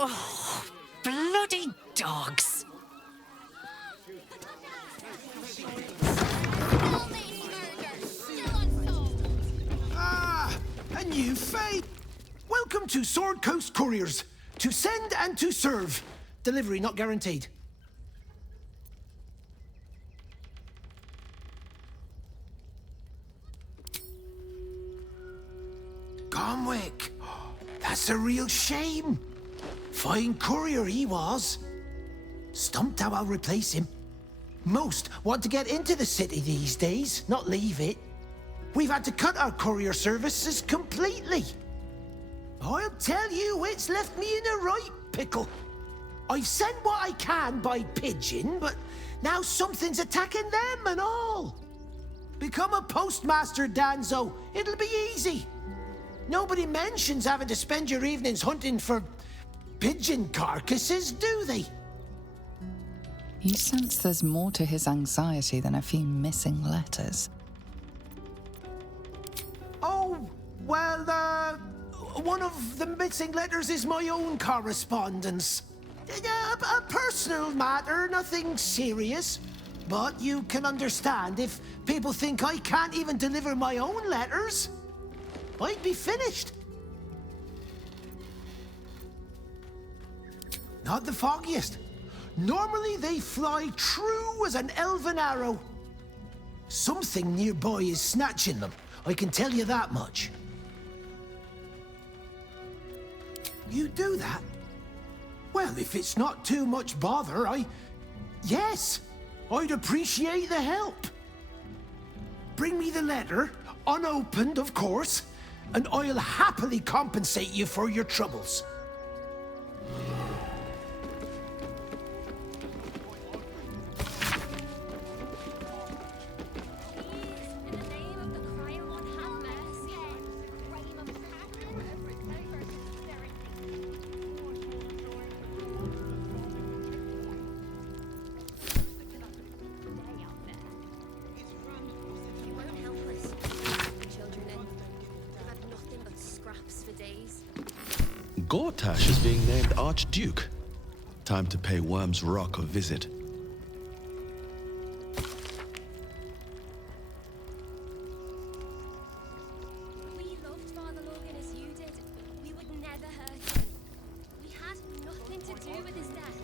Oh, bloody dogs. Ah, a new fate. Welcome to Sword Coast Couriers. To send and to serve. Delivery not guaranteed. Comwick. That's a real shame. Fine courier he was. Stumped how I'll replace him. Most want to get into the city these days, not leave it. We've had to cut our courier services completely. I'll tell you, it's left me in a right pickle. I've sent what I can by pigeon, but now something's attacking them and all. Become a postmaster, Danzo. It'll be easy. Nobody mentions having to spend your evenings hunting for pigeon carcasses, do they? You sense there's more to his anxiety than a few missing letters. Oh, well, one of the missing letters is my own correspondence. A personal matter, nothing serious. But you can understand if people think I can't even deliver my own letters, I'd be finished. Not the foggiest. Normally they fly true as an elven arrow. Something nearby is snatching them, I can tell you that much. You do that? Well, if it's not too much bother, yes, I'd appreciate the help. Bring me the letter, unopened, of course, and I'll happily compensate you for your troubles. Gortash is being named Archduke. Time to pay Worm's Rock a visit. We loved Father Logan as you did. We would never hurt him. We had nothing to do with his death.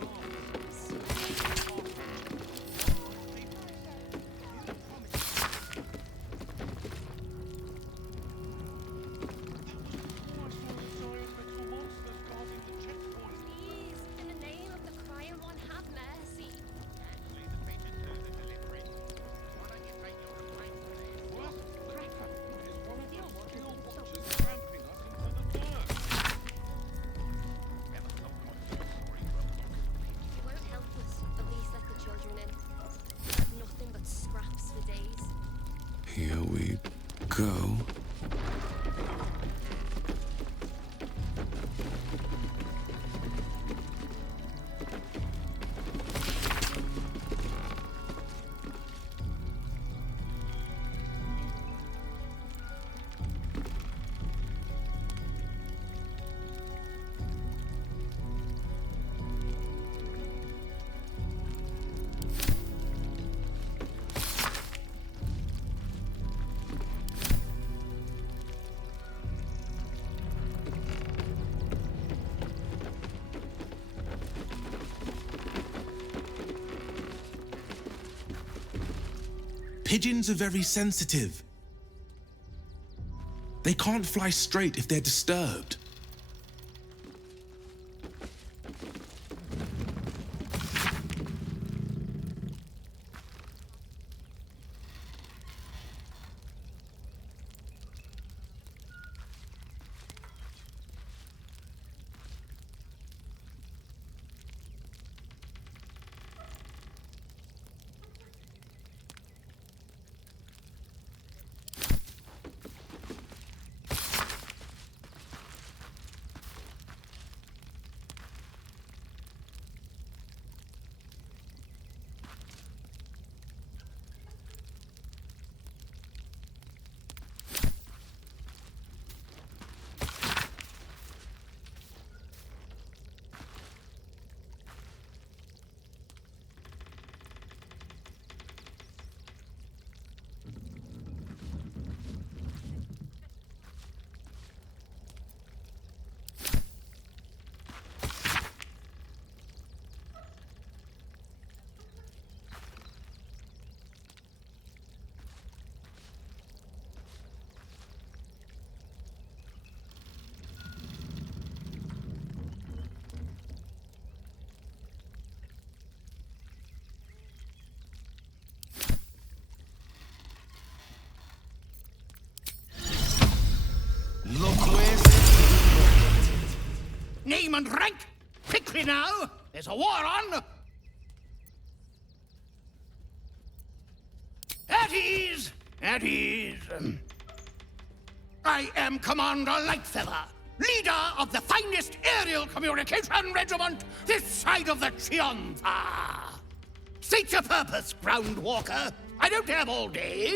Please, in the name of the crying one, have mercy. It won't help us. At least let the children in. We have nothing but scraps for days. Here we go. Pigeons are very sensitive. They can't fly straight if they're disturbed. Name and rank! Quickly now! There's a war on! At ease! At ease! I am Commander Lightfeather, leader of the finest aerial communication regiment this side of the Chiantha. State your purpose, Groundwalker. I don't have all day.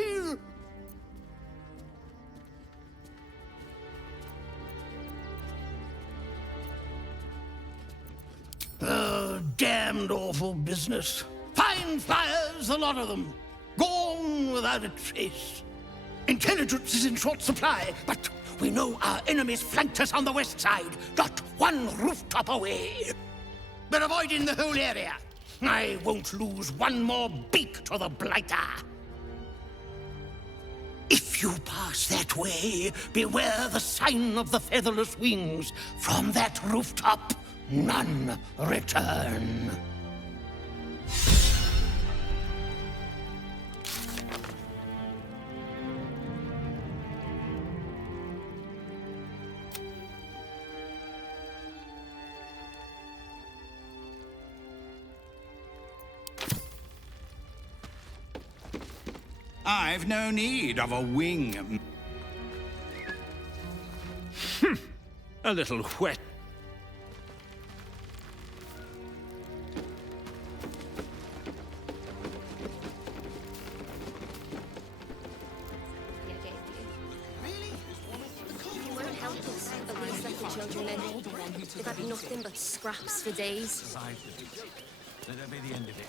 Oh, damned awful business. Fine flyers, a lot of them. Gone without a trace. Intelligence is in short supply, but we know our enemies flanked us on the west side, not one rooftop away. They're avoiding the whole area. I won't lose one more beak to the blighter. If you pass that way, beware the sign of the featherless wings. From that rooftop, none return. I've no need of a wing. A little wet. It won't help us. At least let the children in. They've had nothing but scraps for days. Let that be the end of it.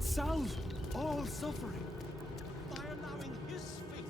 Salve all suffering by allowing his faith.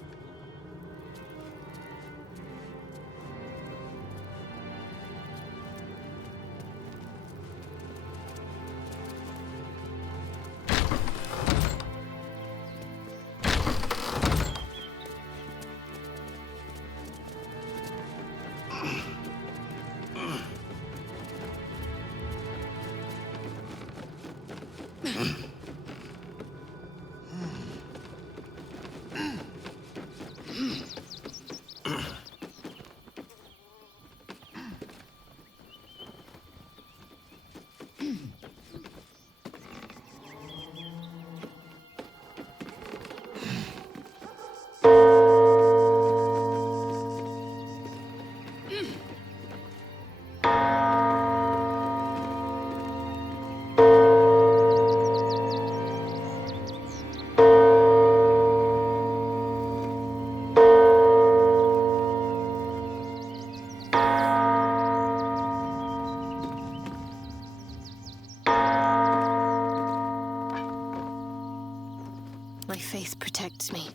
My faith protects me.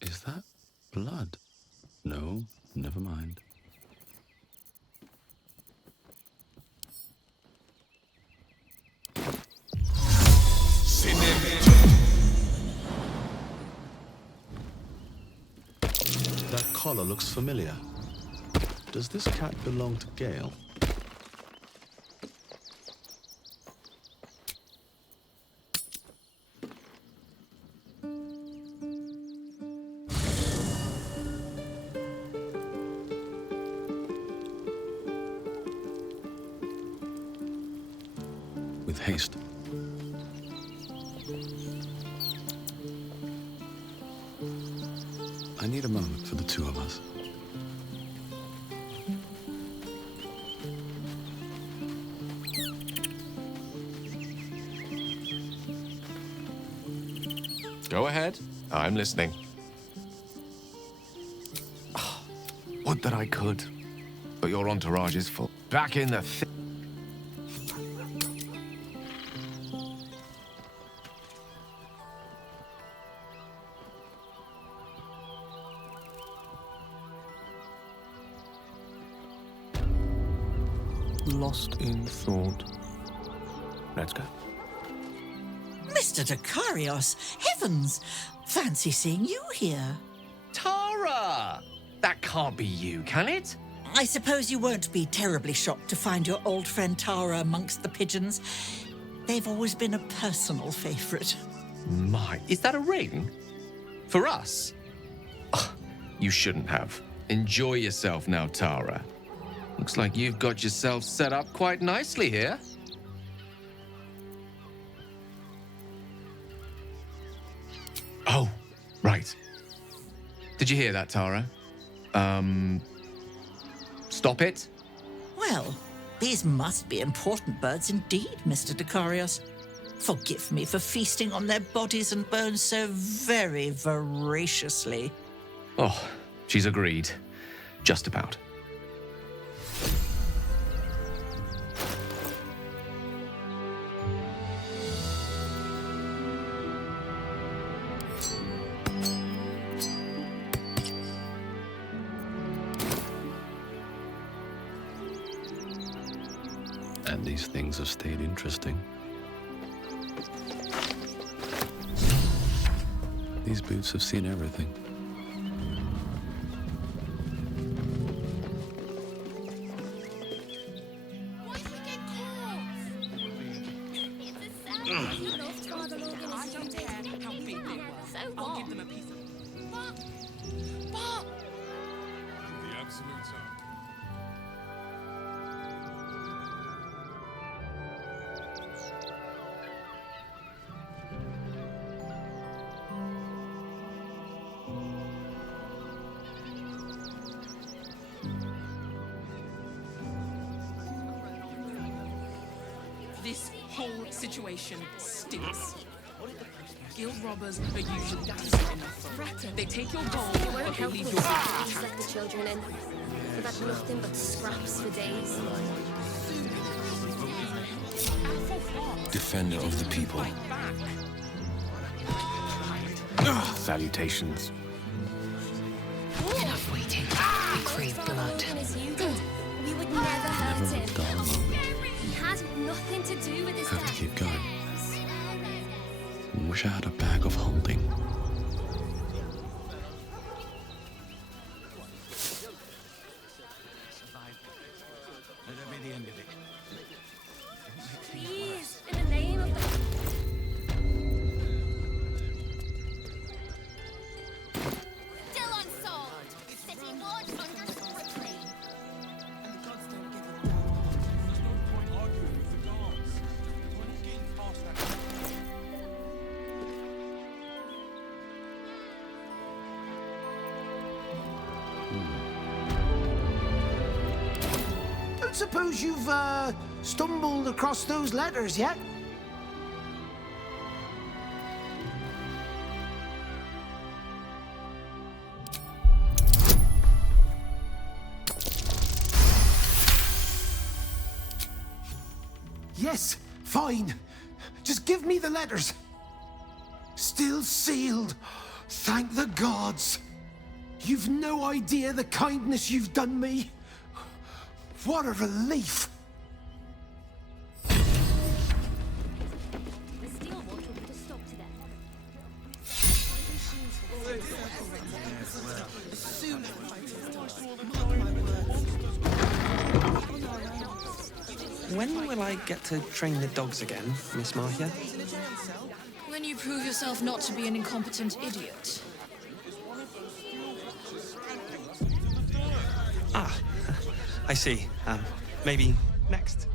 Is that blood? No, never mind. That collar looks familiar. Does this cat belong to Gale? With haste. I need a moment for the two of us. Go ahead. I'm listening. Would that I could, but your entourage is full. Back in the lost in thought. Let's go. Mr. Dakarios, heavens! Fancy seeing you here. Tara! That can't be you, can it? I suppose you won't be terribly shocked to find your old friend Tara amongst the pigeons. They've always been a personal favourite. My, is that a ring? For us? Oh, you shouldn't have. Enjoy yourself now, Tara. Looks like you've got yourself set up quite nicely here. Oh, right. Did you hear that, Tara? Stop it? Well, these must be important birds indeed, Mr. Dakarios. Forgive me for feasting on their bodies and bones so very voraciously. Oh, she's agreed. Just about. And these things have stayed interesting. These boots have seen everything. He loved Father Logan as you did. How big they were. So I'll what? give them a piece of... The absolutes are. This whole situation stinks. Guild robbers are usually desperate. They take your gold, It won't but they help leave me your please body. let the children in. We've had nothing but scraps for days. Defender of the people. Salutations. Enough waiting. We crave blood. As you did. We would never hurt him. Dull moment. He had nothing to do with his Have to death. keep going. Wish I had a bag of holding. Let that be the end of it. Please, in the name of the... Still unsolved. City watch under scrutiny. Don't suppose you've, stumbled across those letters yet? Yes, fine. Just give me the letters. Still sealed. Thank the gods. You've no idea the kindness you've done me. What a relief. The steel watch will put a stop to them. When will I get to train the dogs again, Miss Marcia? When you prove yourself not to be an incompetent idiot. Ah, I see. Maybe next.